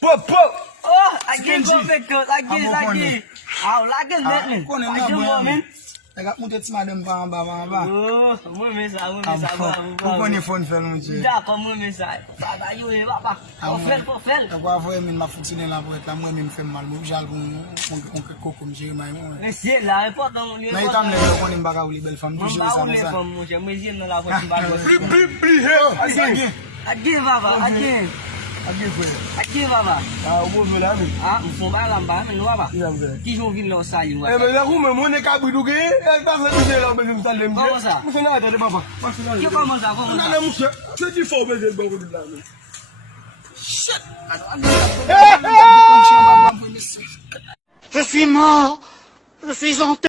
Pop. Oh, lagi kau betul, lagi. Lagi ni. Lagi momen. Agak mutet madam ba. Oh, moi mesa. Pourquoi on est phone faire mon Dieu? D'accord, moi mesa. Baba yo e papa. Pour faire. Agora foi min ma fonctionner là pour être là moi même fait mal. Moi j'al on coco comme j'ai mai moi. Mais c'est là, important. Mais il t'a me on est baga ou les belles femmes toujours ça Moi ça. moi je me dis dans la voiture bago. Adi baba, adi. Adi baba. Ah, o povo lá, meu. Ah, o fomba lamba, não baba. Não, velho. Que jogo não sai, É, mas é como meu né cabo do que? É tá fazendo lá, mas não tá lembrando. Vamos lá. Não sei nada, né, baba? Que vamos lá, vamos lá. Não, não, você de fome esse bagulho lá, meu. Shit. Je suis mort. Je suis enterré.